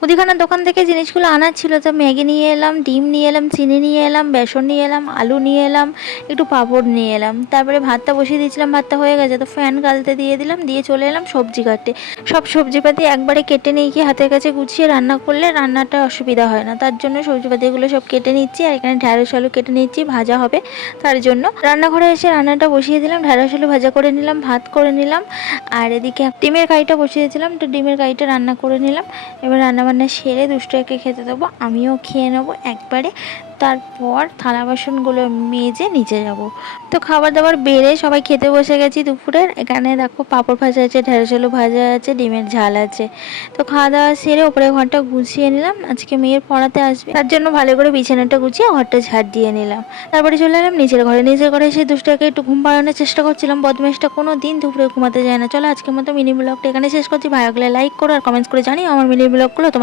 মুদিখানার দোকান থেকে জিনিসগুলো আনার ছিল, তো ম্যাগি নিয়ে এলাম, ডিম নিয়ে এলাম, চিনি নিয়ে এলাম, বেসন নিয়ে এলাম, আলু নিয়ে এলাম, একটু পাঁপড় নিয়ে এলাম। তারপরে ভাতটা বসিয়ে দিয়েছিলাম, ভাতটা হয়ে গেছে, তো ফ্যান গালতে দিয়ে দিলাম, দিয়ে চলে এলাম সবজি কাটতে। সব সবজিপাতি একবারে কেটে নিয়ে গিয়ে হাতের কাছে গুছিয়ে রান্না করলে রান্নাটা অসুবিধা হয় না, তার জন্য সবজিপাতিগুলো সব কেটে নিচ্ছি। আর এখানে ঢ্যাঁড়স আলু কেটে নিচ্ছি, ভাজা হবে তার জন্য। রান্নাঘরে এসে রান্নাটা বসিয়ে দিলাম, ঢ্যাঁড়স আলু ভাজা করে নিলাম, ভাত করে নিলাম। আর এদিকে ডিমের কারিটা বসিয়ে দিয়েছিলাম, তো ডিমের কারিটা রান্না করে নিলাম। এবার রান্নাবান্না সেরে দুষ্টুকে খেতে দেবো, আমিও খেয়ে নেবো একবারে। তারপর থালা বাসনগুলো মেজে নিচে যাব। তো খাবার দাবার বেড়ে সবাই খেতে বসে গেছি দুপুরের। এখানে দেখো পাঁপড় ভাজা আছে, ঢেঁড়স আলু ভাজা আছে, ডিমের ঝাল আছে। তো খাওয়া দাওয়া সেরে উপরে ঘরটা গুছিয়ে নিলাম, আজকে মেয়ের পড়াতে আসবে তার জন্য ভালো করে বিছানাটা গুছিয়ে ঘরটা ঝাড় দিয়ে নিলাম। তারপরে চলে এলাম নিচের ঘরে। নিচের ঘরে এসে দুষ্টুকে একটু ঘুম পাড়ানোর চেষ্টা করছিলাম, বদমাইশটা কোনো দিন দুপুরে ঘুমাতে যায় না। চলো আজকের মতো মিনি ব্লগটা এখানে শেষ করছি। ভালো লাগলে লাইক করো আর কমেন্টস করে জানিও আমার মিনি ব্লগগুলো তোমার